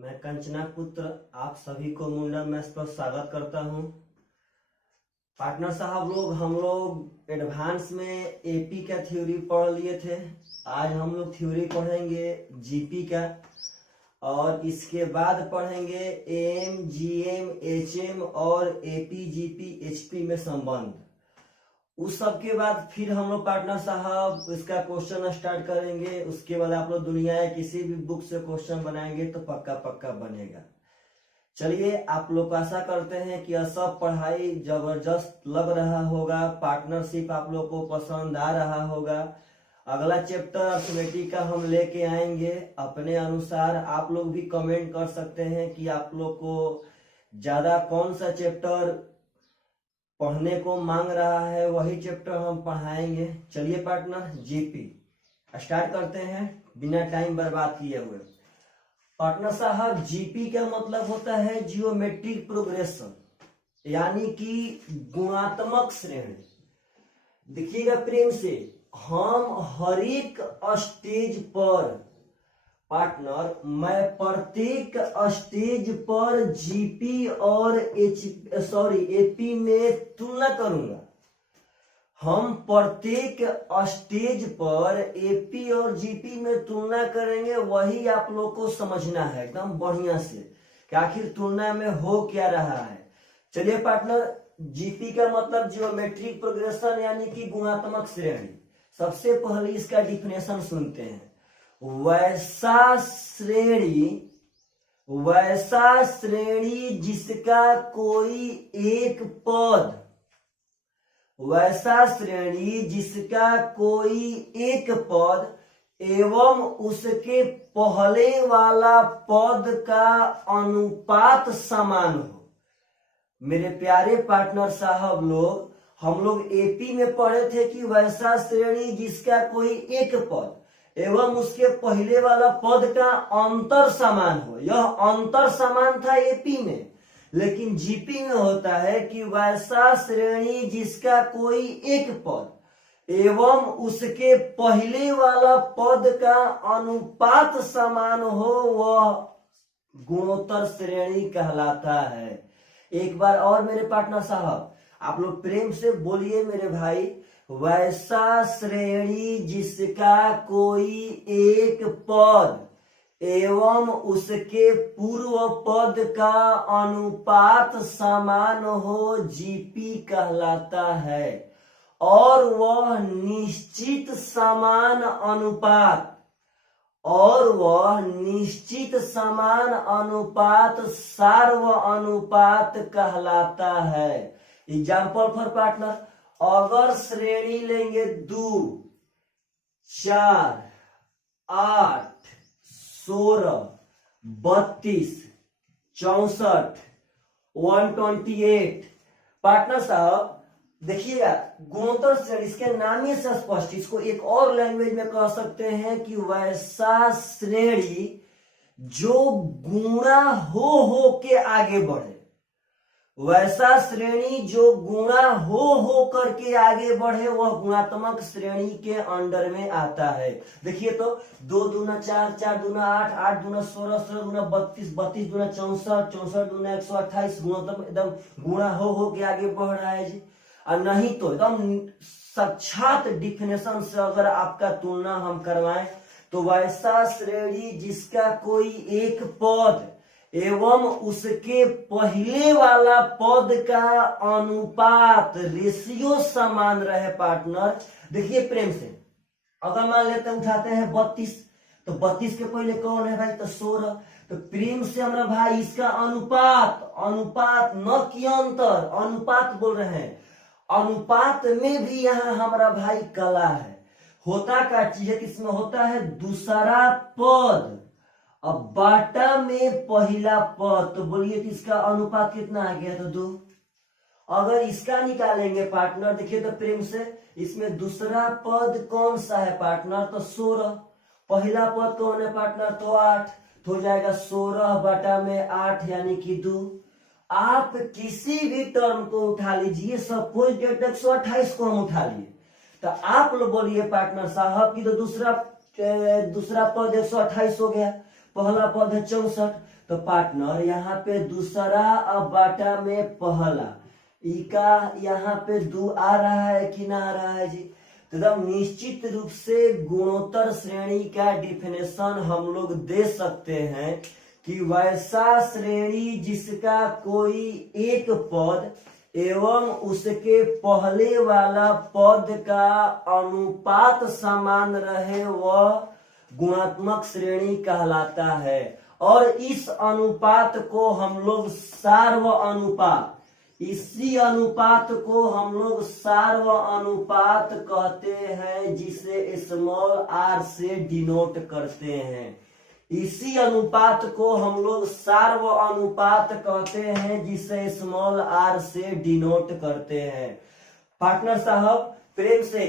मैं कंचना पुत्र आप सभी को मुंडा मैथ्स पर स्वागत करता हूं। पार्टनर साहब हम लोग एडवांस में एपी का थ्योरी पढ़ लिए थे। आज हम लोग थ्योरी पढ़ेंगे जीपी का और इसके बाद पढ़ेंगे एम जीएम एचएम और एपी जीपी एचपी में संबंध। उस सब के बाद फिर हम लोग पार्टनर साहब इसका क्वेश्चन स्टार्ट करेंगे। उसके बाद आप लोग दुनिया या किसी भी बुक से क्वेश्चन बनाएंगे तो पक्का पक्का बनेगा। चलिए, आप लोग आशा करते हैं कि यह सब पढ़ाई जबरदस्त लग रहा होगा, पार्टनरशिप आप लोग को पसंद आ रहा होगा। अगला चैप्टर अर्थमेटिक का हम लेके आएंगे अपने अनुसार। आप लोग भी कमेंट कर सकते हैं कि आप लोग को ज्यादा कौन सा चैप्टर पढ़ने को मांग रहा है, वही चैप्टर हम पढ़ाएंगे। चलिए पार्टनर, जीपी स्टार्ट करते हैं बिना टाइम बर्बाद किए हुए। पार्टनर साहब, जीपी का मतलब होता है जियोमेट्रिक प्रोग्रेशन, यानी कि गुणात्मक श्रेणी। देखिएगा प्रेम से, हम हर एक स्टेज पर पार्टनर, मैं प्रत्येक स्टेज पर जीपी और एपी में तुलना करूंगा। हम प्रत्येक स्टेज पर एपी और जीपी में तुलना करेंगे। वही आप लोग को समझना है एकदम बढ़िया से कि आखिर तुलना में हो क्या रहा है। चलिए पार्टनर, जीपी का मतलब जियोमेट्रिक प्रोग्रेशन यानी कि गुणात्मक श्रेणी। सबसे पहले इसका डिफिनेशन सुनते हैं। वैसा श्रेणी जिसका कोई एक पद, वैसा श्रेणी जिसका कोई एक पद एवं उसके पहले वाला पद का अनुपात समान हो। मेरे प्यारे पार्टनर साहब लोग, हम लोग एपी में पढ़े थे कि वैसा श्रेणी जिसका कोई एक पद एवं उसके पहले वाला पद का अंतर समान हो। यह अंतर समान था एपी में, लेकिन जीपी में होता है कि वैसा श्रेणी जिसका कोई एक पद एवं उसके पहले वाला पद का अनुपात समान हो, वह गुणोत्तर श्रेणी कहलाता है। एक बार और मेरे पार्टनर साहब, आप लोग प्रेम से बोलिए मेरे भाई। वैसा श्रेणी जिसका कोई एक पद एवं उसके पूर्व पद का अनुपात समान हो, जीपी कहलाता है। और वह निश्चित समान अनुपात सार्व अनुपात कहलाता है। एग्जाम्पल फॉर पार्टनर, अगर श्रेणी लेंगे 2, 4, 8, 16, 32, 64, 128। पार्टनर साहब देखिएगा, गुणोत्तर श्रेणी, इसके नाम ही से स्पष्ट, इसको एक और लैंग्वेज में कह सकते हैं कि वैसा श्रेणी जो गुणा हो के आगे बढ़े। वैसा श्रेणी जो गुणा हो करके आगे बढ़े, वह गुणात्मक श्रेणी के अंडर में आता है। देखिए तो 2 दूना 4, 4 दूना 8, 8 दूना 16, 16 दूना 32, 32 दूना 64, 64 दूना 128। गुणोत्तम एकदम गुणा हो के आगे बढ़ रहा है जी। और नहीं तो एकदम साक्षात डिफिनेशन से अगर आपका तुलना हम करवाएं तो वैसा श्रेणी जिसका कोई एक पद एवं उसके पहले वाला पद का अनुपात, रेशियो समान रहे। पार्टनर देखिए प्रेम से, अगर मान लेते उठाते हैं 32, तो 32 के पहले कौन है भाई? तो 16। तो प्रेम से हमारा भाई इसका अनुपात न कि अंतर, अनुपात बोल रहे हैं। अनुपात में भी यहाँ हमारा भाई कला है। होता क्या चीज है? इसमें होता है दूसरा पद अब बाटा में पहला पद। तो बोलिए कि इसका अनुपात कितना आ गया? तो 2। अगर इसका निकालेंगे पार्टनर, देखिए तो प्रेम से, इसमें दूसरा पद कौन सा है पार्टनर? तो 16। पहला पद कौन है पार्टनर? तो 8। तो हो जाएगा 16 बटा में 8 यानी कि 2। आप किसी भी टर्म को उठा लीजिए, सपोज डेट 128 को हम उठा लिए, तो आप लोग बोलिए पार्टनर साहब की तो दूसरा पद 128 हो गया। पहला पद है 64। तो पार्टनर यहाँ पे दूसरा अब बाटा में पहला, ई का यहाँ पे 2 आ रहा है कि ना आ रहा है जी। तो एकदम निश्चित रूप से गुणोत्तर श्रेणी का डिफिनेशन हम लोग दे सकते हैं कि वैसा श्रेणी जिसका कोई एक पद एवं उसके पहले वाला पद का अनुपात समान रहे वह गुणात्मक श्रेणी कहलाता है। और इस अनुपात को हम लोग सार्व अनुपात, इसी अनुपात को हम लोग सार्व अनुपात कहते हैं, जिसे स्मॉल r से डिनोट करते हैं। इसी अनुपात को हम लोग सार्व अनुपात कहते हैं, जिसे स्मॉल r से डिनोट करते हैं। पार्टनर साहब प्रेम से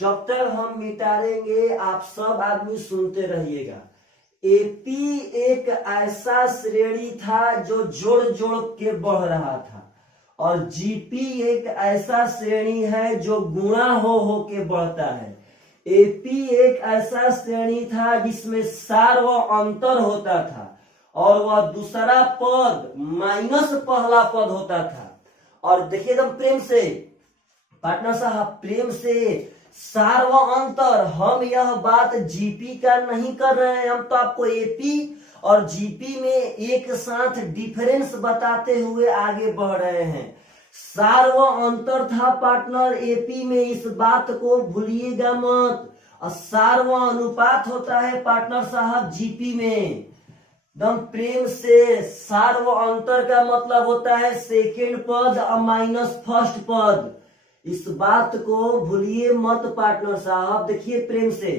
जब तक हम मिटारेंगे आप सब आदमी सुनते रहिएगा। एपी एक ऐसा श्रेणी था जो जोड़ जोड़ के बढ़ रहा था, और जीपी एक ऐसा श्रेणी है जो गुणा हो के बढ़ता है। एपी एक ऐसा श्रेणी था जिसमें सार्व अंतर होता था, और वह दूसरा पद माइनस पहला पद होता था। और देखिए एकदम प्रेम से पार्टनर साहब, प्रेम से सार्व अंतर, हम यह बात जीपी का नहीं कर रहे हैं, हम तो आपको एपी और जीपी में एक साथ डिफरेंस बताते हुए आगे बढ़ रहे हैं। सार्व अंतर था पार्टनर एपी में, इस बात को भूलिएगा मत। और सार्व अनुपात होता है पार्टनर साहब जीपी में। एकदम प्रेम से सार्व अंतर का मतलब होता है सेकेंड पद और माइनस फर्स्ट पद। इस बात को भूलिए मत पार्टनर साहब। देखिए प्रेम से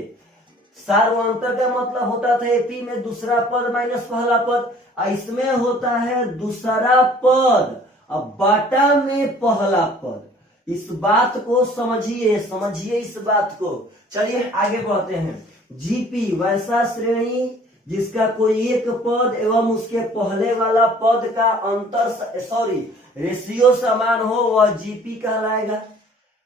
सार्व अंतर का मतलब होता था एपी में दूसरा पद माइनस पहला पद, इसमें होता है दूसरा पद और बाटा में पहला पद। इस बात को समझिए, समझिए इस बात को। चलिए आगे बढ़ते हैं। जीपी वैसा श्रेणी जिसका कोई एक पद एवं उसके पहले वाला पद का अंतर रेशियो समान हो वह जीपी कहलाएगा।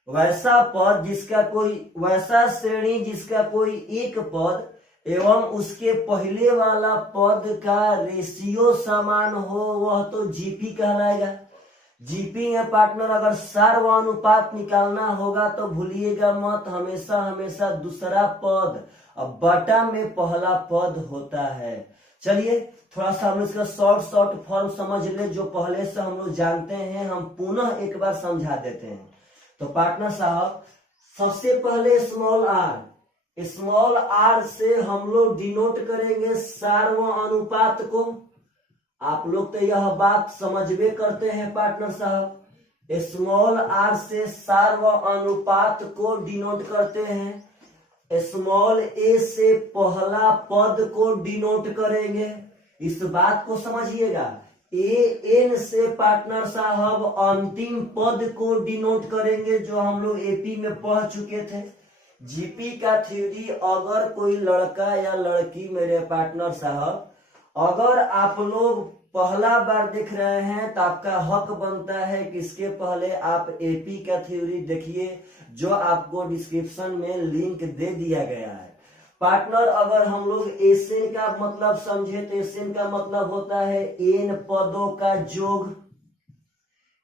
वैसा पद जिसका कोई, वैसा श्रेणी जिसका कोई एक पद एवं उसके पहले वाला पद का रेशियो समान हो वह तो जीपी कहलाएगा। जीपी में पार्टनर अगर सार्व अनुपात निकालना होगा तो भूलिएगा मत, हमेशा हमेशा दूसरा पद अब बटा में पहला पद होता है। चलिए थोड़ा सा हम इसका शॉर्ट फॉर्म समझ ले, जो पहले से हम लोग जानते हैं, हम पुनः एक बार समझा देते हैं। तो पार्टनर साहब सबसे पहले स्मॉल आर से हम लोग डिनोट करेंगे सार्व अनुपात को। आप लोग तो यह बात समझवे करते हैं पार्टनर साहब। स्मॉल आर से सार्व अनुपात को डिनोट करते हैं। स्मॉल ए से पहला पद को डिनोट करेंगे। इस बात को समझिएगा। ए एन से पार्टनर साहब अंतिम पद को डिनोट करेंगे, जो हम लोग एपी में पढ़ चुके थे। जीपी का थ्योरी, अगर कोई लड़का या लड़की मेरे पार्टनर साहब अगर आप लोग पहला बार देख रहे हैं तो आपका हक बनता है कि इसके पहले आप एपी का थ्योरी देखिए, जो आपको डिस्क्रिप्शन में लिंक दे दिया गया है। पार्टनर अगर हम लोग एसएन का मतलब समझे तो एसएन का मतलब होता है एन पदों का योग।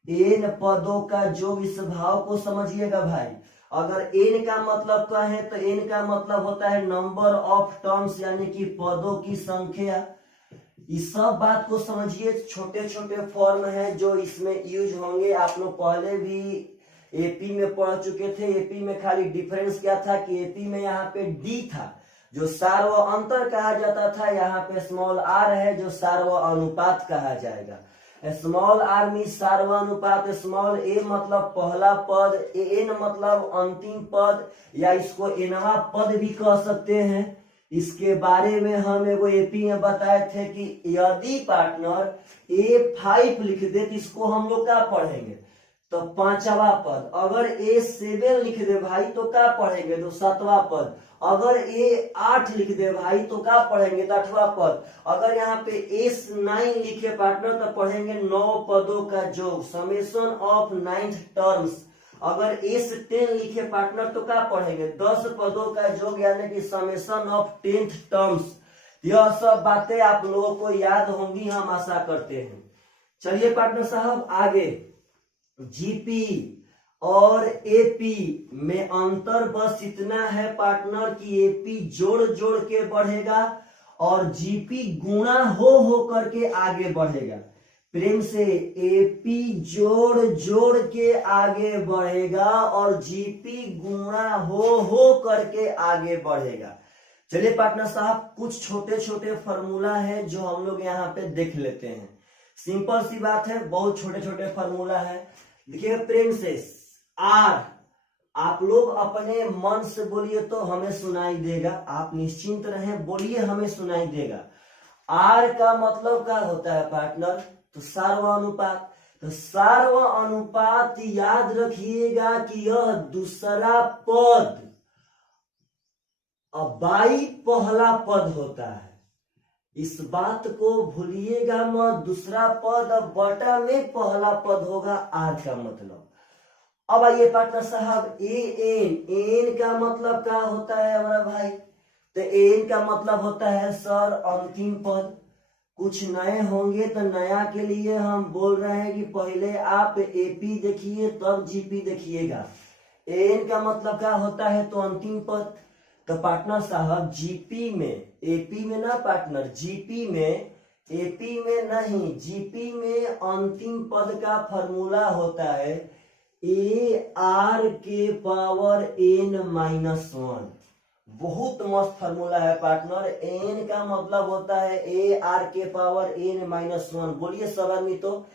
एन पदों का योग, इस भाव को समझिएगा भाई। अगर एन का मतलब कहें तो एन का मतलब होता है नंबर ऑफ टर्म्स, यानी कि पदों की संख्या। इस सब बात को समझिए। छोटे छोटे फॉर्म है जो इसमें यूज होंगे। आप लोग पहले भी एपी में पढ़ चुके थे। एपी में खाली डिफरेंस क्या था कि एपी में यहाँ पे डी था जो सार्व अंतर कहा जाता था, यहाँ पे स्मॉल आर है जो सार्व अनुपात कहा जाएगा। स्मॉल आर मीन सार्व अनुपात, स्मॉल ए मतलब पहला पद, एन मतलब अंतिम पद, या इसको एनवा पद भी कह सकते हैं। इसके बारे में हम एगो एपी में बताए थे कि यदि पार्टनर A5 लिख दे तो इसको हम लोग क्या पढ़ेंगे तो पांचवा पद। अगर A7 लिख दे भाई तो क्या पढ़ेंगे तो सातवां पद। अगर A8 लिख दे भाई तो क्या पढ़ेंगे तो आठवां पद। अगर यहाँ पे S9 लिखे पार्टनर तो पढ़ेंगे 9 पदों का योग, समेशन ऑफ 9 टर्म्स। अगर S10 लिखे पार्टनर तो क्या पढ़ेंगे 10 पदों का योग, यानी कि समेशन ऑफ 10 टर्म्स। यह सब बातें आप लोगों को याद होंगी, हम आशा करते हैं। चलिए पार्टनर साहब आगे, जीपी और एपी में अंतर बस इतना है पार्टनर कि एपी जोड़ जोड़ के बढ़ेगा और जीपी गुणा हो करके आगे बढ़ेगा। प्रेम से, एपी जोड़ जोड़ के आगे बढ़ेगा और जीपी गुणा हो करके आगे बढ़ेगा। चलिए पार्टनर साहब कुछ छोटे छोटे फॉर्मूला है जो हम लोग यहाँ पे देख लेते हैं। सिंपल सी बात है, बहुत छोटे छोटे फॉर्मूला है। देखिए प्रेम से, आर आप लोग अपने मन से बोलिए तो हमें सुनाई देगा, आप निश्चिंत रहें, बोलिए हमें सुनाई देगा। आर का मतलब क्या होता है पार्टनर? तो सार्वनुपात। तो सार्वनुपात याद रखिएगा कि यह दूसरा पद बाई पहला पद होता है, इस बात को भूलिएगा मत। दूसरा पद बटा में पहला पद होगा आर का मतलब। अब आइए पार्टनर साहब, एन का मतलब क्या होता है हमारा भाई? तो एन का मतलब होता है सर अंतिम पद। कुछ नए होंगे तो नया के लिए हम बोल रहे हैं कि पहले आप एपी देखिए तब जीपी देखिएगा। एन का मतलब क्या होता है? तो अंतिम पद। तो पार्टनर साहब जीपी में, एपी में ना पार्टनर, जीपी में, एपी में नहीं, जीपी में अंतिम पद का फॉर्मूला होता है ए आर के पावर एन माइनस 1। बहुत मस्त फॉर्मूला है पार्टनर। एन का मतलब होता है ए आर के पावर एन माइनस 1। बोलिए सब आदमी, तो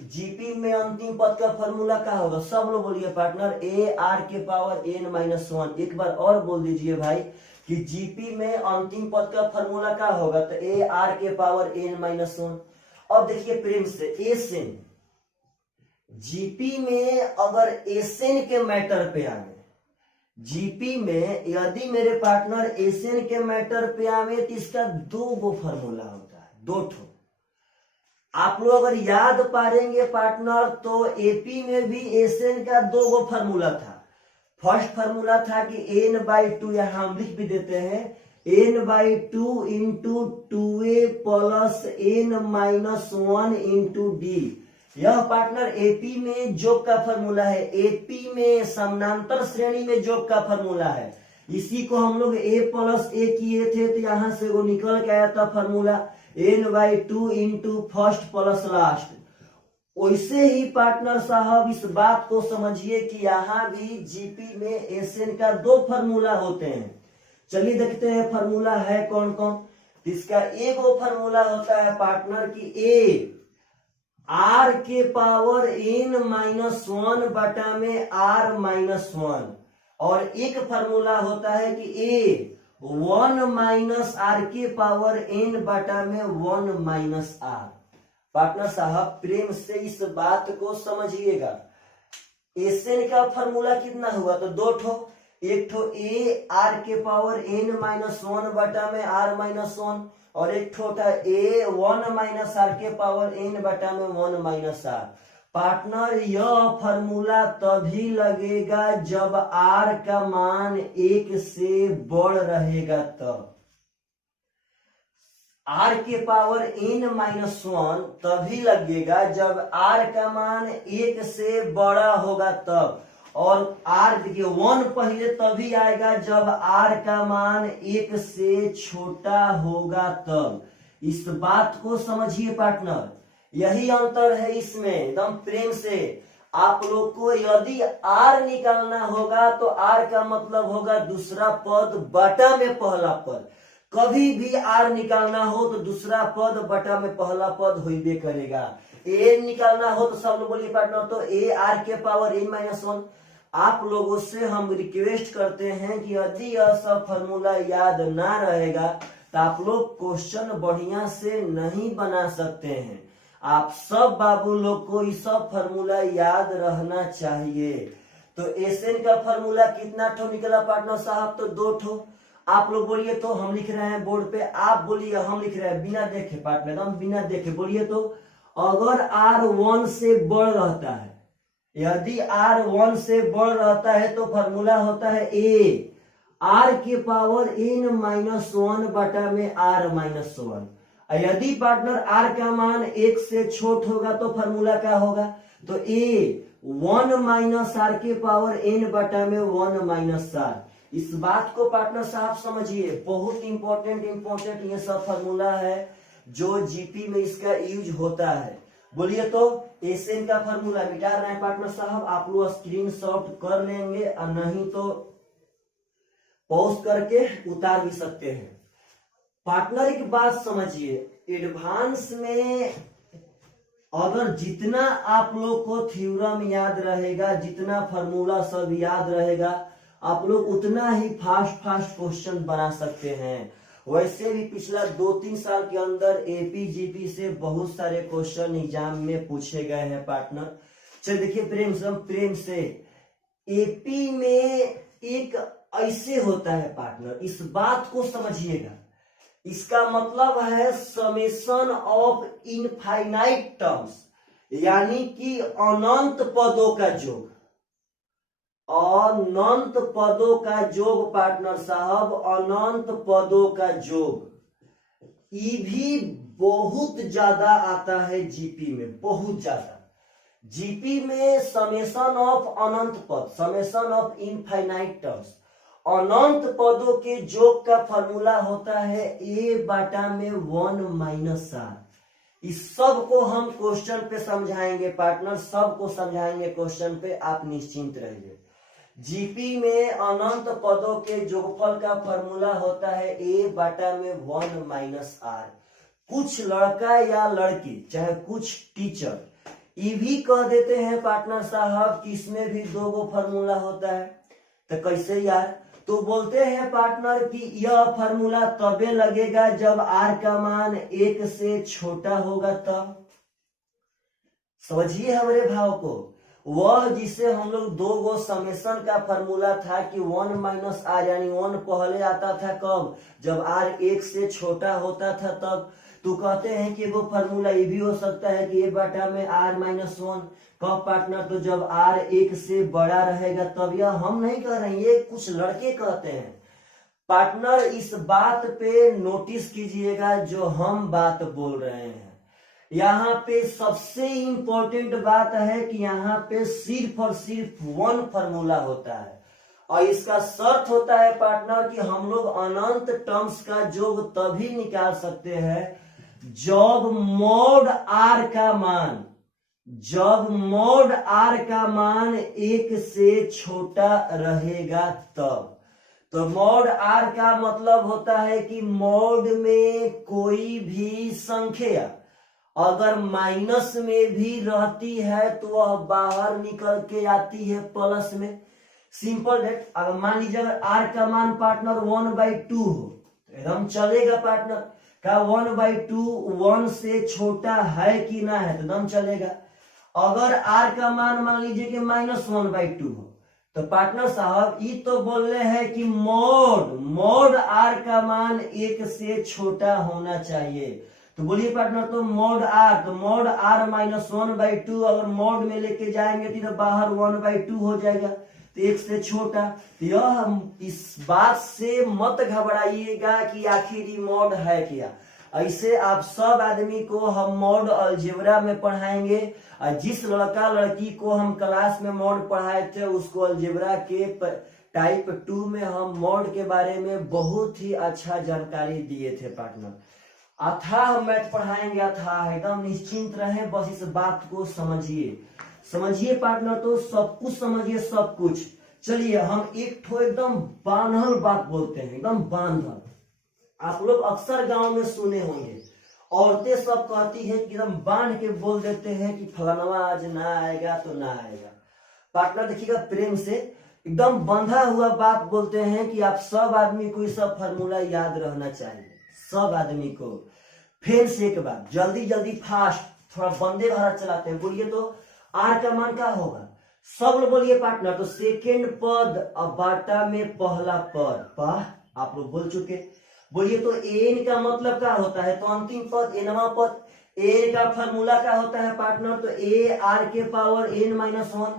जीपी में अंतिम पद का फॉर्मूला क्या होगा? सब लोग बोलिए पार्टनर, ए आर के पावर एन माइनस 1। एक बार और बोल दीजिए भाई कि जीपी में अंतिम पद का फॉर्मूला क्या होगा? तो ए आर के पावर एन माइनस 1। अब देखिए प्रेम से, एसएन, जीपी में अगर एसएन के मैटर पे आवे, जीपी में यदि मेरे पार्टनर एसएन के मैटर पे आवे तो इसका दो गो फॉर्मूला होता है, दो ठो। आप लोग अगर याद पाएंगे पार्टनर तो एपी में भी एसएन का दो गो फॉर्मूला था। फर्स्ट फॉर्मूला था कि n/2, यहां हम लिख भी देते हैं, n/2 into 2a plus n-1 into D. यह पार्टनर एपी में जोग का फॉर्मूला है, एपी में समानांतर श्रेणी में जोग का फॉर्मूला है। इसी को हम लोग a प्लस a किए थे तो यहां से वो निकल के आया था formula n/2 into first plus last. वैसे ही पार्टनर साहब इस बात को समझिए कि यहाँ भी जीपी में एसएन का दो फॉर्मूला होते हैं। चलिए देखते हैं फॉर्मूला है कौन कौन। इसका एक वो फॉर्मूला होता है पार्टनर की ए आर के पावर n-1 बटा में r-1, और एक फॉर्मूला होता है कि ए 1 माइनस आर के पावर n बटा में 1 माइनस आर। पार्टनर साहब प्रेम से इस बात को समझिएगा। एसएन का फॉर्मूला कितना हुआ? तो दो ठो, एक ठो ए आर के पावर n-1 बटा में r-1, और एक ठो था ए 1 माइनस आर के पावर n बटा में 1 माइनस आर। पार्टनर यह फॉर्मूला तभी लगेगा जब आर का मान 1 से बढ़ रहेगा तब। आर के पावर n-1 तभी लगेगा जब आर का मान 1 से बड़ा होगा तब, और आर देखिए 1 पहले तभी आएगा जब आर का मान 1 से छोटा होगा तब। इस बात को समझिए पार्टनर, यही अंतर है इसमें। एकदम प्रेम से आप लोग को यदि आर निकालना होगा तो आर का मतलब होगा दूसरा पद बटा में पहला पद। कभी भी आर निकालना हो तो दूसरा पद बटा में पहला पद होइबे करेगा। ए निकालना हो तो सब लोग बोलिए पार्टनर, तो ए आर के पावर n-1। आप लोगों से हम रिक्वेस्ट करते हैं कि यदि यह सब फॉर्मूला याद ना रहेगा तो आप लोग क्वेश्चन बढ़िया से नहीं बना सकते हैं। आप सब बाबू लोग को ये सब फॉर्मूला याद रहना चाहिए। तो एसएन का फॉर्मूला कितना ठो निकला पार्टनर साहब? तो दो ठो। आप लोग बोलिए तो, हम लिख रहे हैं बोर्ड पे, आप बोलिए हम लिख रहे हैं, बिना देखे पार्टनर, एकदम बिना देखे बोलिए तो। अगर आर 1 से बढ़ रहता है, यदि आर 1 से बढ़ रहता है तो फॉर्मूला होता है ए आर के पावर n माइनस वन बटा में r माइनस वन। यदि पार्टनर r का मान एक से छोट होगा तो फॉर्मूला क्या होगा, तो a 1 माइनस आर के पावर n बटा में 1 माइनस आर। इस बात को पार्टनर साहब समझिए, बहुत इंपॉर्टेंट ये सब फॉर्मूला है जो जीपी में इसका यूज होता है। बोलिए तो एसएन का फॉर्मूला मिटा रहे हैं पार्टनर साहब, आप लोग स्क्रीनशॉट कर लेंगे और नहीं तो पॉज करके उतार भी सकते हैं। पार्टनर एक बात समझिए, एडवांस में अगर जितना आप लोग को थ्योरम याद रहेगा, जितना फॉर्मूला सब याद रहेगा, आप लोग उतना ही फास्ट क्वेश्चन बना सकते हैं। वैसे भी पिछला 2-3 साल के अंदर एपी जीपी से बहुत सारे क्वेश्चन एग्जाम में पूछे गए हैं पार्टनर। चल देखिए प्रेम से एपी में एक ऐसे होता है पार्टनर, इस बात को समझिएगा, इसका मतलब है समेशन ऑफ इनफाइनाइट टर्म्स, यानी कि अनंत पदों का योग। अनंत पदों का योग पार्टनर साहब, अनंत पदों का योग। ई भी बहुत ज्यादा आता है जीपी में, बहुत ज्यादा। जीपी में समेशन ऑफ अनंत पद, समेशन ऑफ इनफाइनाइट टर्म्स, अनंत पदों के योग का फॉर्मूला होता है a बटा में 1 माइनस आर। इस सब को हम क्वेश्चन पे समझाएंगे पार्टनर, सब को समझाएंगे क्वेश्चन पे, आप निश्चिंत रहिए। जीपी में अनंत पदों के योगफल का फॉर्मूला होता है a बटा में 1 माइनस आर। कुछ लड़का या लड़की, चाहे कुछ टीचर, ये भी कह देते हैं पार्टनर साहब कि इसमें भी 2 गो फॉर्मूला होता है। तो कैसे यार, तो बोलते हैं पार्टनर कि यह फॉर्मूला तबे लगेगा जब आर का मान 1 से छोटा होगा तब। समझिए हमारे भाव को, वह जिसे हम लोग 2 गो समेशन का फॉर्मूला था कि 1 माइनस आर, यानी 1 पहले आता था कब, जब आर 1 से छोटा होता था तब। तो कहते हैं कि वो फॉर्मूला ये भी हो सकता है कि a बटा में r माइनस 1, कब पार्टनर, तो जब r 1 से बड़ा रहेगा तब। यह हम नहीं कह रहे हैं, ये कुछ लड़के कहते हैं पार्टनर। इस बात पे नोटिस कीजिएगा जो हम बात बोल रहे हैं। यहाँ पे सबसे इंपॉर्टेंट बात है कि यहाँ पे सिर्फ और सिर्फ 1 फॉर्मूला होता है, और इसका शर्त होता है पार्टनर कि हम लोग अनंत टर्म्स का योग तभी निकाल सकते हैं जब मोड आर का मान, जब मोड आर का मान 1 से छोटा रहेगा तब। तो मोड आर का मतलब होता है कि मोड में कोई भी संख्या अगर माइनस में भी रहती है तो वह बाहर निकल के आती है प्लस में। सिंपल डेट, अगर मान लीजिए अगर आर का मान पार्टनर 1/2 हो तो एकदम चलेगा पार्टनर का 1/2 1 से छोटा है कि ना है तो एकदम चलेगा। अगर आर का मान लीजिए कि -1/2 हो तो पार्टनर साहब ये तो बोल रहे हैं कि मोड आर का मान 1 से छोटा होना चाहिए। तो बोलिए पार्टनर, तो मोड आर -1/2 अगर मोड में लेके जाएंगे तो बाहर 1/2 हो जाएगा, तो 1 से छोटा। तो यह इस बात से मत घबराइएगा कि आखिर ये मोड है क्या। ऐसे आप सब आदमी को हम मोड अलजेब्रा में पढ़ाएंगे, और जिस लड़का लड़की को हम क्लास में मोड पढ़ाए थे उसको अलजेब्रा के टाइप 2 में हम मोड के बारे में बहुत ही अच्छा जानकारी दिए थे पार्टनर। अथाह मैथ पढ़ाएंगे, अथाह, एकदम निश्चिंत रहें, बस इस बात को समझिए पार्टनर। तो सब कुछ समझिए, सब कुछ। चलिए हम एक ठो एकदम बांधल बात बोलते हैं, एकदम बांधल। आप लोग अक्सर गांव में सुने होंगे, औरतें सब कहती है कि एकदम बांध के बोल देते हैं कि फलाना आज ना आएगा तो ना आएगा। पार्टनर देखिएगा प्रेम से, एकदम बंधा हुआ बात बोलते हैं कि आप सब आदमी को ये सब फॉर्मूला याद रहना चाहिए, सब आदमी को। फिर से एक बात, जल्दी फास्ट, थोड़ा बंदे भारत चलाते हैं। बोलिए तो आर का मान क्या होगा, सब लोग बोलिए पार्टनर। तो सेकेंड पद अब बाटा में पहला पद, आप लोग बोल चुके। बोलिए तो एन का मतलब क्या होता है, तो अंतिम पद, एनवा पद। ए का फॉर्मूला क्या होता है पार्टनर, तो ए आर के पावर n-1।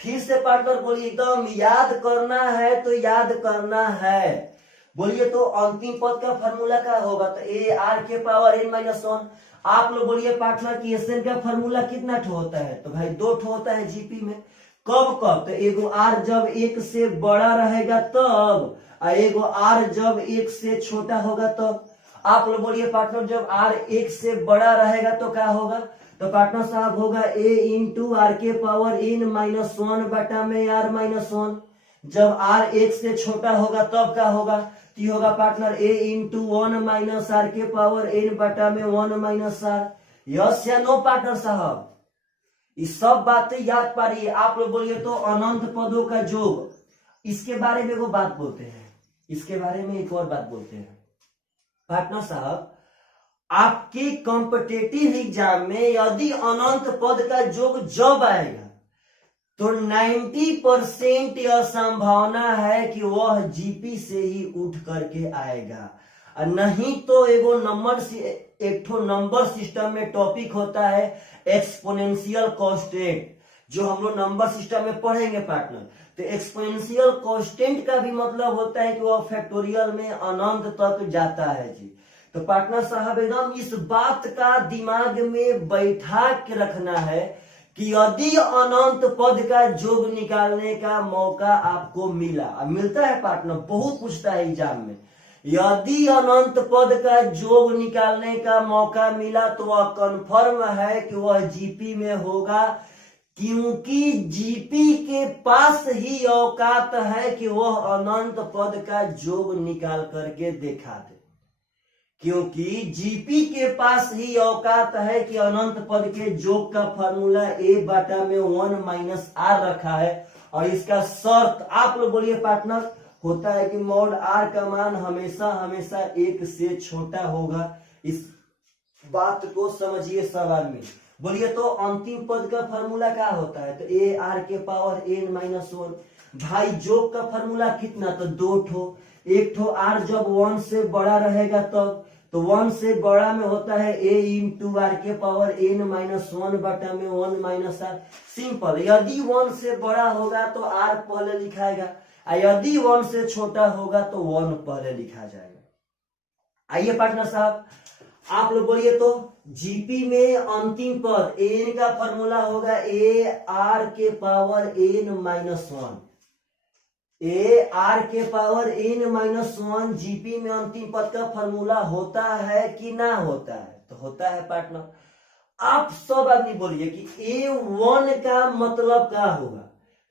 फिर से पार्टनर बोलिए, एकदम याद करना है तो याद करना है। बोलिए तो अंतिम पद का फॉर्मूला क्या होगा, तो ए आर के पावर एन माइनस वन। आप लोग बोलिए पार्टनर की एस एन का फॉर्मूला कितना ठो होता है, तो भाई 2 ठो होता है जीपी में। कब कब, तो एगो आर जब 1 से बड़ा रहेगा तब, और एगो आर जब 1 से छोटा होगा तब। आप लोग बोलिए पार्टनर जब आर 1 से बड़ा रहेगा तो क्या होगा, तो पार्टनर साहब होगा ए इंटू आर के पावर एन माइनस वन बटा में आर माइनस वन। जब आर 1 से छोटा होगा तब क्या होगा, तो ये होगा partner A into one minus R के पावर एन बटा में 1 माइनस आर। यस या नो पार्टनर साहब, ये सब बातें याद पारिए। आप लोग बोलिए तो अनंत पदों का योग, इसके बारे में वो बात बोलते हैं, इसके बारे में एक और बात बोलते हैं पार्टनर साहब। आपके कॉम्पिटिटिव एग्जाम में यदि अनंत पद का योग जब आएगा तो 90% यह संभावना है कि वह जीपी से ही उठ करके आएगा, और नहीं तो एगो एक नंबर सिस्टम में टॉपिक होता है एक्सपोनेंशियल कांस्टेंट, जो हम लोग नंबर सिस्टम में पढ़ेंगे पार्टनर। तो एक्सपोनेंशियल कांस्टेंट का भी मतलब होता है कि वह फैक्टोरियल में अनंत तक जाता है जी। तो पार्टनर साहब एकदम इस बात का दिमाग में बैठा के रखना है कि यदि अनंत पद का योग निकालने का मौका आपको मिलता है पार्टनर, बहुत पूछता है एग्जाम में, यदि अनंत पद का योग निकालने का मौका मिला तो वह कंफर्म है कि वह जीपी में होगा, क्योंकि जीपी के पास ही औकात है कि वह अनंत पद का योग निकाल करके दिखा दे, क्योंकि जीपी के पास ही औकात है कि अनंत पद के योग का फॉर्मूला ए बटा में 1 माइनस आर रखा है। और इसका शर्त आप लोग बोलिए पार्टनर होता है कि मॉड आर का मान हमेशा हमेशा 1 से छोटा होगा। इस बात को समझिए सब आदमी। बोलिए तो अंतिम पद का फॉर्मूला क्या होता है, तो ए आर के पावर एन माइनस वन। भाई योग का फॉर्मूला कितना, तो 2 ठो। एक ठो आर जब 1 से बड़ा रहेगा तब, तो 1 से बड़ा में होता है ए इंटू आर के पावर एन माइनस वन बटा में 1 माइनस आर। सिंपल, यदि 1 से बड़ा होगा तो आर पहले लिखाएगा, यदि 1 से छोटा होगा तो 1 पहले लिखा जाएगा। आइए पार्टनर साहब आप लोग बोलिए तो जीपी में अंतिम पद एन का फॉर्मूला होगा ए आर के power N minus one. A R के power N minus one GP में अंतिम पद का फॉर्मूला होता है कि ना होता है, तो होता है पार्टनर। आप सब आदमी बोलिए कि A1 का मतलब क्या होगा,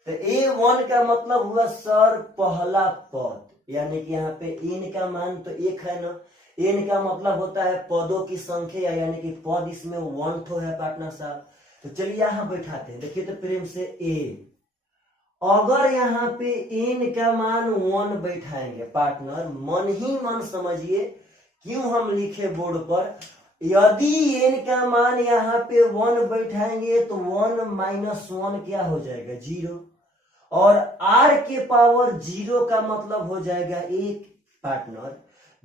तो A1 का मतलब हुआ सर पहला पद, यानी कि यहाँ पे n का मान तो 1 है ना, n का मतलब होता है पदों की संख्या, यानी कि पद इसमें 1 ठो है पार्टनर साहब। तो चलिए यहाँ बैठाते हैं, देखिए तो प्रेम से a, अगर यहाँ पे n का मान 1 बैठाएंगे पार्टनर, मन ही मन समझिए क्यों हम लिखे बोर्ड पर, यदि n का मान यहाँ पे 1 बैठाएंगे तो 1 माइनस 1 क्या हो जाएगा 0, और r के पावर 0 का मतलब हो जाएगा 1। पार्टनर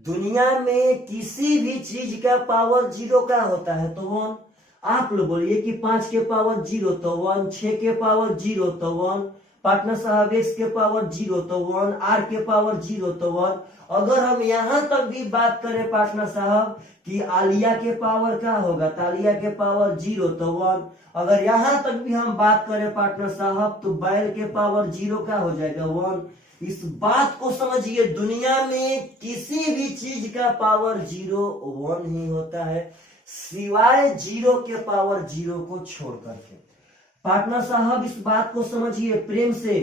दुनिया में किसी भी चीज का पावर 0 का होता है तो 1। आप लोग बोलिए कि 5 के पावर 0 तो 1, 6 के पावर 0 तो 1, पार्टनर साहब x के पावर 0 तो 1, r के पावर 0 तो 1। अगर हम यहां तक भी बात करें पार्टनर साहब कि आलिया के पावर क्या होगा, तालिया के पावर 0 तो 1। अगर यहां तक भी हम बात करें पार्टनर साहब तो बैल के पावर 0 क्या हो जाएगा 1। इस बात को समझिए, दुनिया में किसी भी चीज का पावर 0 1 ही होता है, सिवाय 0 के पावर 0 को छोड़ करके। पार्टनर साहब इस बात को समझिए प्रेम से।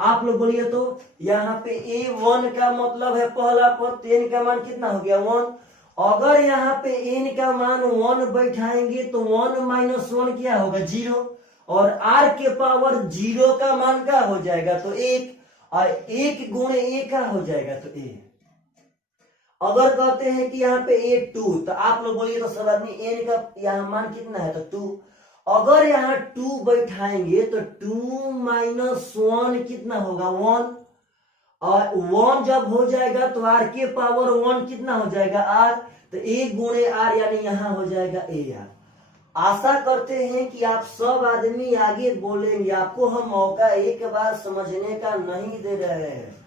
आप लोग बोलिए तो यहाँ पे A1 का मतलब है पहला पद, n का मान कितना हो गया 1। अगर यहाँ पे n का मान 1 बैठाएंगे तो 1 माइनस 1 क्या होगा 0, और r के पावर 0 का मान क्या हो जाएगा तो 1, और 1 गुणे a का हो जाएगा तो a। अगर कहते हैं कि यहाँ पे A2, तो आप लोग बोलिए तो सब आदमी n का यहाँ मान कितना है तो 2। अगर यहाँ 2 बैठाएंगे तो 2 माइनस 1 कितना होगा 1, और 1 जब हो जाएगा तो r के पावर 1 कितना हो जाएगा r, तो 1 गुणे r यानी यहाँ हो जाएगा a r। आशा करते हैं कि आप सब आदमी आगे बोलेंगे। आपको हम मौका एक बार समझने का नहीं दे रहे हैं।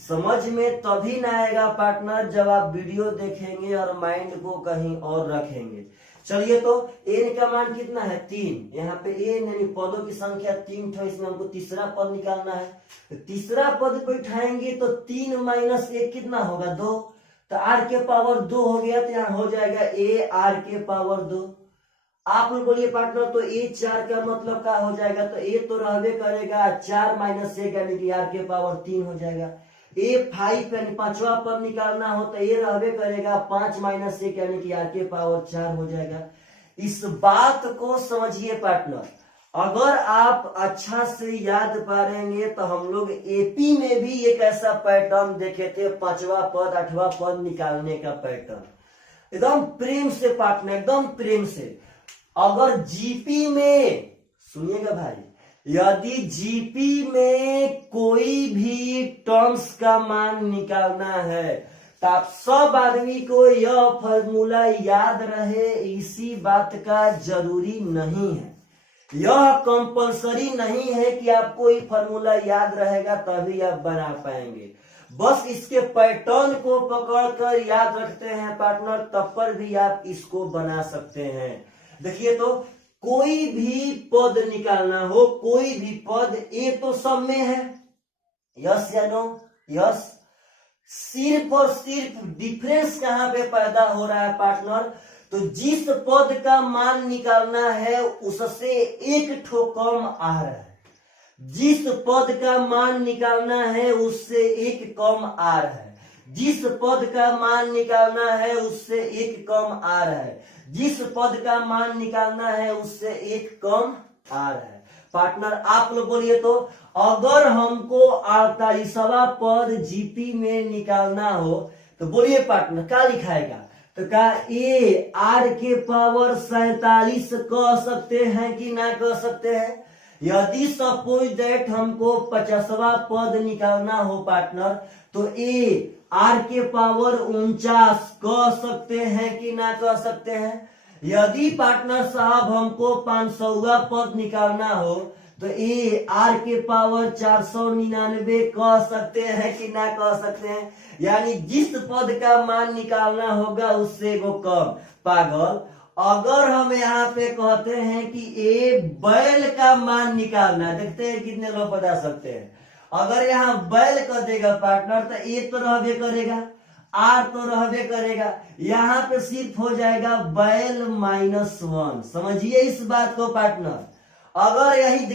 समझ में तभी ना आएगा पार्टनर जब आप वीडियो देखेंगे और माइंड को कहीं और रखेंगे। चलिए, तो एन का मान कितना है 3। यहाँ पे एन यानी पदों की संख्या 3 ठो, इसमें हमको तीसरा पद निकालना है। तो तीसरा पद को उठाएंगे तो 3 - 1 कितना होगा 2। तो आर के पावर 2 हो गया, तो यहाँ हो जाएगा ए आर के पावर 2। आप लोग बोलिए पार्टनर तो ए 4 का मतलब क्या हो जाएगा। तो ए तो रहबे करेगा 4 - 1 यानी कि आर के पावर 3 हो जाएगा। ए 5 यानी पांचवा पद निकालना हो तो ये रहबे करेगा 5 - 1 यानी कि आर के पावर 4 हो जाएगा। इस बात को समझिए पार्टनर, अगर आप अच्छा से याद पाएंगे तो हम लोग एपी में भी एक ऐसा पैटर्न देखे थे, 5वां पद 8वां पद निकालने का पैटर्न। एकदम प्रेम से पार्टनर, एकदम प्रेम से। अगर जीपी में सुनिएगा भाई, यदि जीपी में कोई भी टर्म्स का मान निकालना है तो आप सब आदमी को यह फॉर्मूला याद रहे, इसी बात का जरूरी नहीं है, यह कंपलसरी नहीं है कि आपको ये फॉर्मूला याद रहेगा तभी आप बना पाएंगे। बस इसके पैटर्न को पकड़कर याद रखते हैं पार्टनर, तब पर भी आप इसको बना सकते हैं। देखिए, तो कोई भी पद निकालना हो, कोई भी पद, ए तो सब में है, यस या नो, यस। सिर्फ और सिर्फ डिफरेंस कहां पे पैदा हो रहा है पार्टनर, तो जिस पद का मान निकालना है उससे एक ठो कम आ रहा है, जिस पद का मान निकालना है उससे एक कम आ रहा है, जिस पद का मान निकालना है उससे एक कम आ रहा है, जिस पद का मान निकालना है उससे एक कम आ रहा है। पार्टनर आप लोग बोलिए तो, अगर हमको 48वां पद जीपी में निकालना हो तो बोलिए पार्टनर क्या लिखाएगा। तो क्या ए आर के पावर 47 कह सकते हैं कि ना कह सकते हैं। यदि सपोज दैट हमको 50वां पद निकालना हो पार्टनर, तो ए आर के पावर 49 कह सकते हैं कि ना कह सकते हैं। यदि पार्टनर साहब हमको 500वां पद निकालना हो तो ए आर के पावर 499 कह सकते हैं कि ना कह सकते हैं। यानी जिस पद का मान निकालना होगा उससे वो कम। पागल, अगर हम यहाँ पे कहते हैं कि ए बैल का मान निकालना, देखते हैं कितने लोग बता सकते हैं। अगर यहाँ बैल कर देगा पार्टनर तो ए तो रहबे करेगा, आर तो रहबे करेगा, यहाँ पे सिर्फ हो जाएगा बैल -1। समझिए इस बात को पार्टनर। अगर यही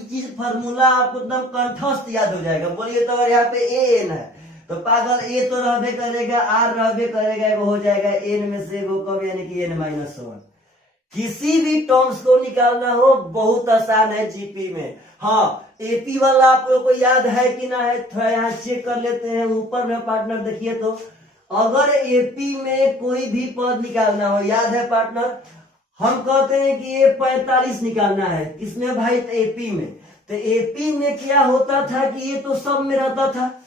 चीज फॉर्मूला आपको एकदम कंठस्थ याद हो जाएगा। बोलिए तो अगर यहाँ पे ए एन है तो पागल ए तो रहबे करेगा, आर रहबे करेगा, वो हो जाएगा एन में से वो कम यानी कि एन -1। किसी भी टर्म्स को निकालना हो बहुत आसान है जीपी में। हाँ, एपी वाला आप लोगों को याद है कि ना है, थोड़ा यहाँ चेक कर लेते हैं। ऊपर में पार्टनर देखिए तो, अगर एपी में कोई भी पद निकालना हो, याद है पार्टनर, हम कहते हैं कि ये 45 निकालना है। किसमें भाई? तो एपी में। तो एपी में क्या होता था कि ये तो सब में रहता था,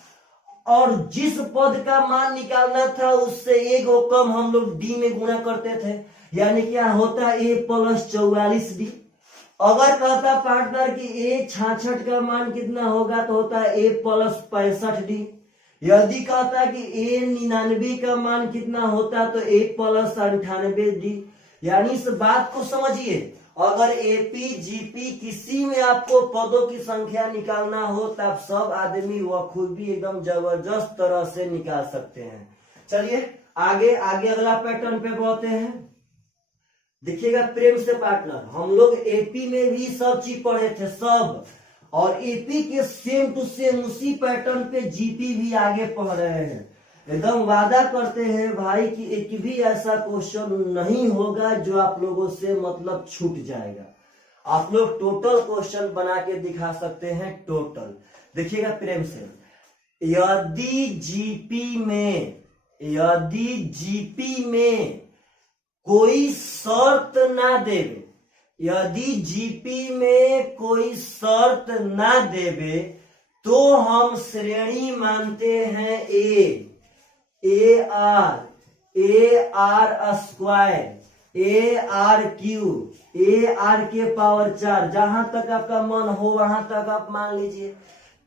और जिस पद का मान निकालना था उससे एक वो कम हम लोग डी में गुणा करते थे, यानी क्या होता है ए + 44d। अगर कहता पार्टनर कि ए 66 का मान कितना होगा तो होता है ए + 65d। यदि कहता कि ए 99 का मान कितना होता तो ए + 98d। यानी इस बात को समझिए, अगर एपी जीपी किसी में आपको पदों की संख्या निकालना हो तो आप सब आदमी वह खुद भी एकदम जबरदस्त तरह से निकाल सकते हैं। चलिए आगे आगे अगला पैटर्न पे बढ़ते हैं। देखिएगा प्रेम से पार्टनर, हम लोग एपी में भी सब चीज पढ़े थे सब, और एपी के सेम टू सेम उसी पैटर्न पे जीपी भी आगे पढ़ रहे हैं। एकदम वादा करते हैं भाई कि एक भी ऐसा क्वेश्चन नहीं होगा जो आप लोगों से मतलब छूट जाएगा। आप लोग टोटल क्वेश्चन बना के दिखा सकते हैं, टोटल। देखिएगा प्रेम से, यदि जीपी में कोई शर्त ना देवे, यदि जीपी में कोई शर्त ना देवे तो हम श्रेणी मानते हैं ए आर स्क्वायर AR के पावर 4, जहां तक आपका मन हो वहां तक आप मान लीजिए।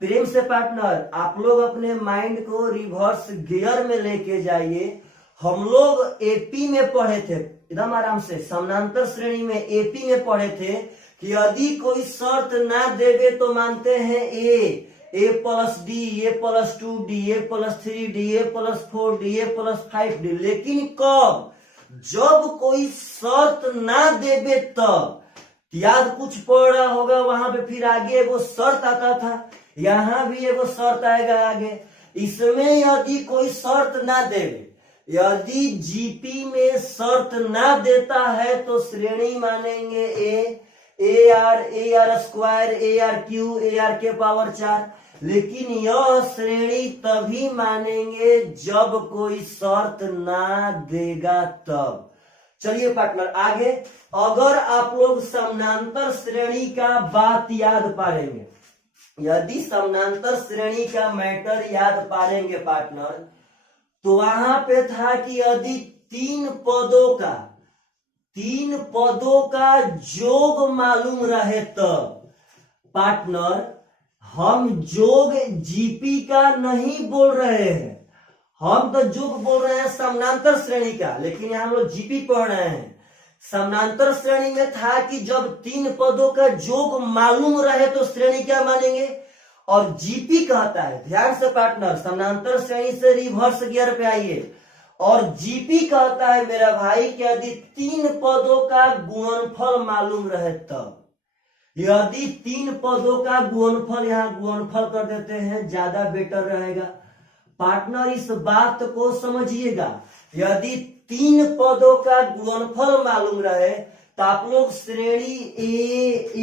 प्रेम से पार्टनर, आप लोग अपने माइंड को रिवर्स गियर में लेके जाइए। हम लोग एपी में पढ़े थे, एकदम आराम से समानांतर श्रेणी में एपी में पढ़े थे कि यदि कोई शर्त ना देवे तो मानते हैं ए प्लस डी, ए प्लस 2D, ए प्लस 3D, ए प्लस 4D, ए प्लस 5D। लेकिन कब? जब कोई शर्त ना देवे तब। याद कुछ पढ़ रहा होगा वहां पे, फिर आगे एगो शर्त आता था, यहां भी एगो शर्त आएगा आगे। इसमें यदि कोई शर्त ना देवे, यदि जीपी में शर्त ना देता है तो श्रेणी मानेंगे AR स्क्वायर, AR के पावर 4। लेकिन यह श्रेणी तभी मानेंगे जब कोई शर्त ना देगा तब। चलिए पार्टनर आगे, अगर आप लोग समानांतर श्रेणी का बात याद पालेंगे, यदि समानांतर श्रेणी का मैटर याद पालेंगे पार्टनर, तो वहां पे था कि यदि तीन पदों का जोग मालूम रहे तब। पार्टनर, हम जोग जीपी का नहीं बोल रहे हैं, हम तो जोग बोल रहे हैं समानांतर श्रेणी का, लेकिन यहां हम लोग जीपी पढ़ रहे हैं। समानांतर श्रेणी में था कि जब तीन पदों का जोग मालूम रहे तो श्रेणी क्या मानेंगे, और जीपी कहता है, ध्यान से पार्टनर, समानांतर श्रेणी से रिवर्स गियर पे आइए, और जीपी कहता है मेरा भाई कि यदि तीन पदों का गुणनफल मालूम रहे तब। यदि तीन पदों का गुणनफल, यहां गुणनफल कर देते हैं, ज्यादा बेटर रहेगा। पार्टनर इस बात को समझिएगा, यदि तीन पदों का गुणनफल मालूम रहे तो आप लोग श्रेणी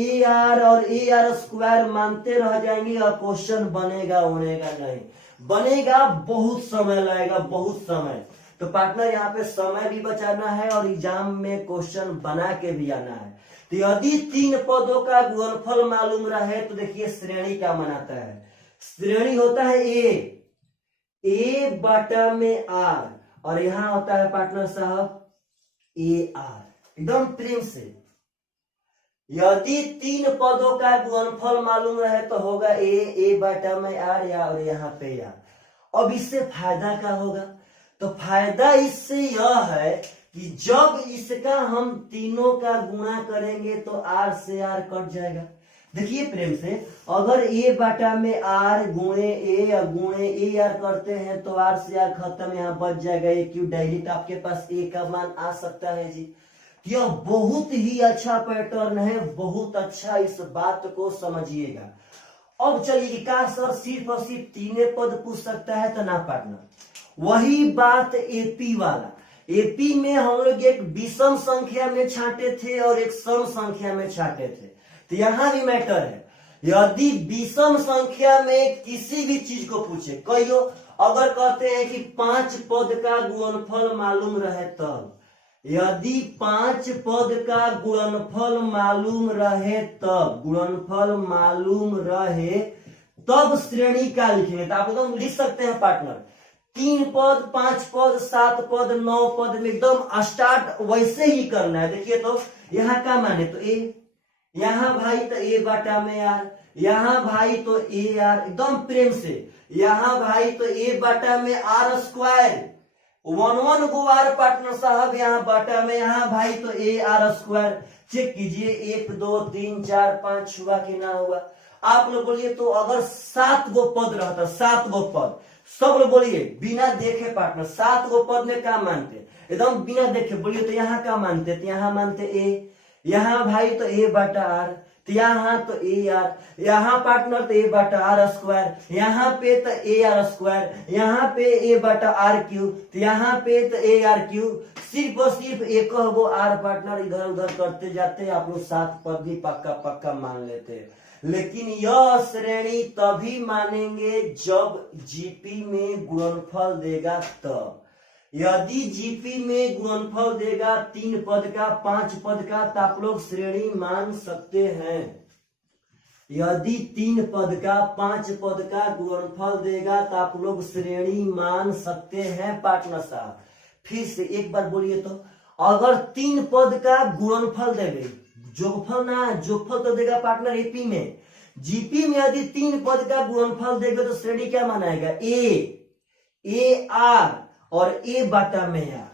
AR और AR स्क्वायर मानते रह जाएंगे और क्वेश्चन बनेगा नहीं बनेगा, बहुत समय लगेगा, बहुत समय। तो पार्टनर यहाँ पे समय भी बचाना है और एग्जाम में क्वेश्चन बना के भी आना है। तो यदि तीन पदों का गुणनफल मालूम रहे तो देखिए श्रेणी क्या बनाता है, श्रेणी होता है A बटा में R, और यहां होता है पार्टनर साहब AR। एकदम प्रेम से, यदि तीन पदों का गुणनफल मालूम रहे तो होगा A बटा में R, या और यहाँ पे या। अब इससे फायदा क्या होगा, तो फायदा इससे यह है कि जब इसका हम तीनों का गुणा करेंगे तो R से R कट जाएगा। देखिए प्रेम से, अगर A बटा में R गुणे A या गुणे AR करते हैं तो R से R खत्म, यहाँ बच जाएगा A क्यू डायरेक्ट, आपके पास A का मान आ सकता है जी। यह बहुत ही अच्छा पैटर्न है, बहुत अच्छा, इस बात को समझिएगा। अब चलिए, क्या सर सिर्फ और सिर्फ तीन पद पूछ सकता है, तो ना पार्टनर, वही बात एपी वाला। एपी में हम लोग एक विषम संख्या में छांटे थे और एक सम संख्या में छांटे थे, तो यहां भी मैटर है, यदि विषम संख्या में किसी भी चीज को पूछे, कहियो अगर कहते हैं कि 5 पद का गुणनफल मालूम रहे तब, यदि 5 पद का गुणनफल मालूम रहे तब, गुणनफल मालूम रहे तब श्रेणी का लिखेंगे। तो आप एकदम लिख सकते हैं पार्टनर, 3 पद, 5 पद, 7 पद, 9 पद में एकदम स्टार्ट वैसे ही करना है। देखिए तो यहाँ का माने तो A, यहाँ भाई तो A बटा में R, यहाँ भाई तो AR, एकदम प्रेम से, यहाँ भाई तो A बटा में R स्क्वायर, 1 गो R पार्टनर साहब, यहाँ बटा में, यहाँ भाई तो AR स्क्वायर। चेक कीजिए, 1 2 3 4 5 हुआ कि ना हुआ। आप लोग बोलिए तो अगर 7 गो पद रहता, 7 गो पद, सब लोग बोलिए बिना देखे पार्टनर, 7 गो पद में क्या मानते, एकदम बिना देखे बोलिए तो यहाँ क्या मानते, तो यहाँ मानते A, यहाँ भाई तो A बटा R, तो यहाँ तो AR, यहाँ पार्टनर तो A बटा R स्क्वायर, यहाँ पे तो AR स्क्वायर, यहाँ पे A बटा R क्यूब, तो यहाँ पे तो AR क्यूब। सिर्फ और सिर्फ एक गो R पार्टनर, इधर उधर करते जाते आप लोग 7 पद भी पक्का पक्का मान लेते हैं। लेकिन यह श्रेणी तभी मानेंगे जब जीपी में गुणनफल देगा तब। यदि जीपी में गुणनफल देगा 3 पद का, 5 पद का, तो आप लोग श्रेणी मान सकते हैं। यदि 3 पद का, 5 पद का गुणनफल देगा तो आप लोग श्रेणी मान सकते हैं पार्टनर साहब। फिर से एक बार बोलिए तो, अगर 3 पद का गुणनफल देवे, जोगफल ना, जोगफल तो देगा पार्टनर एपी में, जीपी में यदि 3 पद का गुणनफल देगा तो श्रेणी क्या मानाएगा, ए आर और ए बटा में आर।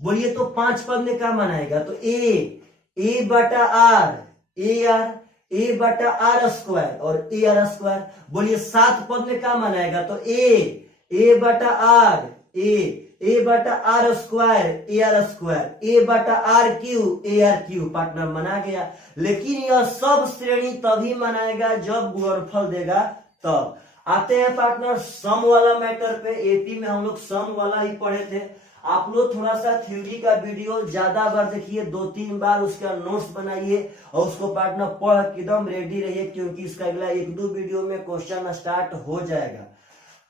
बोलिए तो 5 पद में क्या मानाएगा, तो ए बटा आर, ए बटा आर स्क्वायर और ए आर स्क्वायर। बोलिए 7 पद में क्या मानाएगा, तो ए बटा आर, ए बटा R square, A R square, A बटा R cube, A R cube. Partner मना गया। लेकिन यह सब श्रेणी तभी मनाएगा जब गुणनफल देगा तब। आते हैं पार्टनर सम वाला मैटर पे। एपी में हम लोग सम वाला ही पढ़े थे। आप लोग थोड़ा सा थ्योरी का वीडियो ज्यादा बार देखिए, 2-3 बार उसका नोट्स बनाइए और उसको पार्टनर पढ़ एकदम रेडी रहिए, क्योंकि इसका अगला 1-2 वीडियो में क्वेश्चन स्टार्ट हो जाएगा।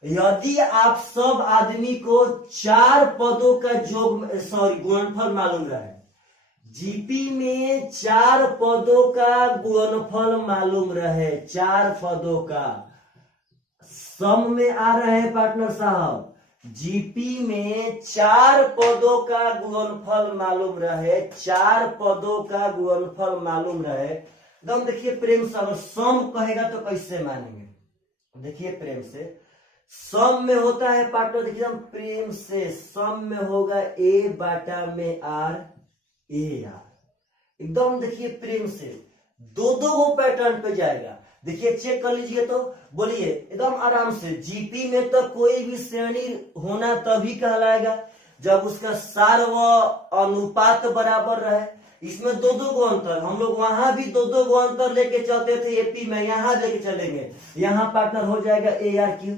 यदि आप सब आदमी को 4 पदों का गुणनफल मालूम रहे, जीपी में 4 पदों का गुणनफल मालूम रहे, 4 पदों का सम में आ रहे हैं पार्टनर साहब, जीपी में 4 पदों का गुणनफल मालूम रहे, 4 पदों का गुणनफल मालूम रहे। एकदम देखिए प्रेम से, अगर सम कहेगा तो कैसे मानेंगे, देखिए प्रेम से। सम में होता है पार्टनर, देखिए हम प्रेम से, सम में होगा ए बाटा में आर, ए आर। एकदम देखिए प्रेम से, दो वो पैटर्न पे जाएगा। देखिए चेक कर लीजिए तो बोलिए एकदम आराम से। जीपी में तो कोई भी श्रेणी होना तभी कहलाएगा जब उसका सार व अनुपात बराबर रहे। इसमें दो गो अंतर, हम लोग वहां भी दो गो अंतर लेके चलते थे एपी में, यहां लेके चलेंगे। यहाँ पार्टनर हो जाएगा ए आर क्यू।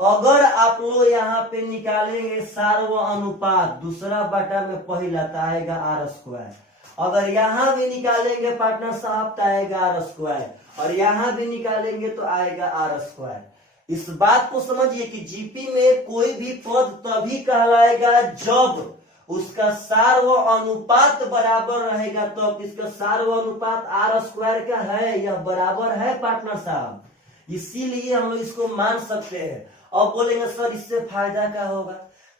अगर आप लोग यहाँ पे निकालेंगे सार व अनुपात, दूसरा बटा में पहला तो आएगा आर स्क्वायर। अगर यहाँ भी निकालेंगे पार्टनर साहब तो आएगा आर स्क्वायर, और यहाँ भी निकालेंगे तो आएगा आर स्क्वायर। इस बात को समझिए कि जीपी में कोई भी पद तभी कहलाएगा जब उसका सार व अनुपात बराबर रहेगा। तो इसका सार व अनुपात आर स्क्वायर का है, यह बराबर है पार्टनर साहब, इसीलिए हम लोग इसको मान सकते हैं। अब बोलेंगे सर इससे फायदा क्या होगा,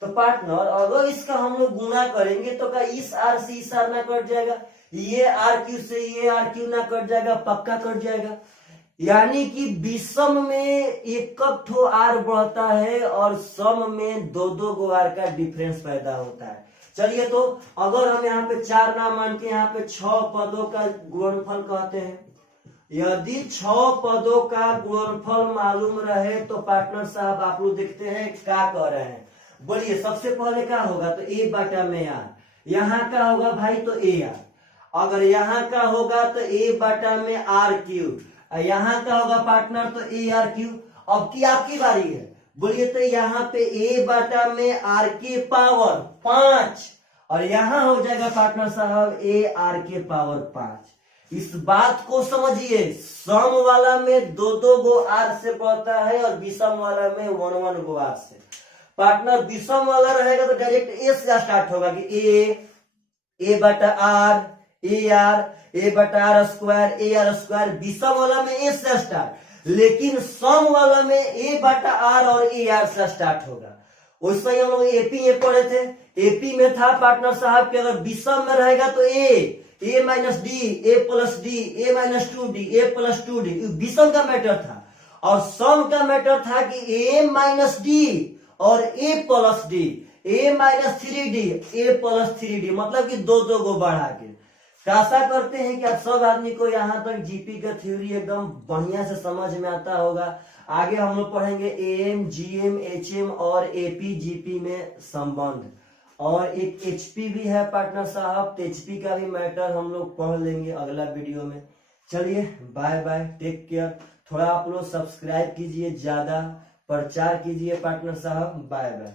तो पार्टनर अगर इसका हम लोग गुणा करेंगे तो क्या इस आर से इस आर ना कट जाएगा, ये आर क्यू से ये आर क्यू ना कट जाएगा, पक्का कट जाएगा। यानी कि विषम में एक ठो आर बढ़ता है और सम में दो गो आर का डिफरेंस पैदा होता है। चलिए तो अगर हम यहाँ पे 4 ना मान के यहाँ पे 6 पदों का गुणनफल कहते हैं, यदि 6 पदों का गुणनफल मालूम रहे तो पार्टनर साहब आप लोग देखते हैं क्या कह रहे हैं। बोलिए सबसे पहले क्या होगा, तो ए बटा में आर, यहाँ का होगा भाई तो ए आर। अगर यहाँ का होगा तो ए बटा में आर क्यू, यहाँ का होगा पार्टनर तो ए आर क्यू। अब की आपकी बारी है, बोलिए तो यहाँ पे ए बटा में आर के पावर 5 और यहाँ हो जाएगा पार्टनर साहब ए आर के पावर 5। इस बात को समझिए, सम वाला में दो गो आर से बढ़ता है और विषम वाला में 1 गो आर से। पार्टनर विषम वाला रहेगा तो डायरेक्ट ए से स्टार्ट होगा कि ए बटा आर, ए बटा R square, A R square. विषम वाला में ए से स्टार्ट, लेकिन सम वाला में ए बटा आर और ए आर से स्टार्ट होगा। वैसे ही हम लोग एपी में पढ़े थे, एपी में था पार्टनर साहब कि अगर विषम में रहेगा तो ए माइनस डी, ए प्लस डी, ए माइनस 2d, ए प्लस 2d, विषम का मैटर था। और सम का मैटर था कि ए माइनस डी और ए प्लस डी, ए माइनस 3d, ए प्लस 3d, मतलब कि दो गो बढ़ा के। आशा करते हैं कि आप सब आदमी को यहाँ तक जीपी का थ्योरी एकदम बढ़िया से समझ में आता होगा। आगे हम लोग पढ़ेंगे एएम, जीएम, एचएम और एपी जीपी में संबंध, और एक एचपी भी है पार्टनर साहब, तो एचपी का भी मैटर हम लोग पढ़ लेंगे अगला वीडियो में। चलिए बाय बाय, टेक केयर। थोड़ा आप लोग सब्सक्राइब कीजिए, ज्यादा प्रचार कीजिए पार्टनर साहब। Bye bye.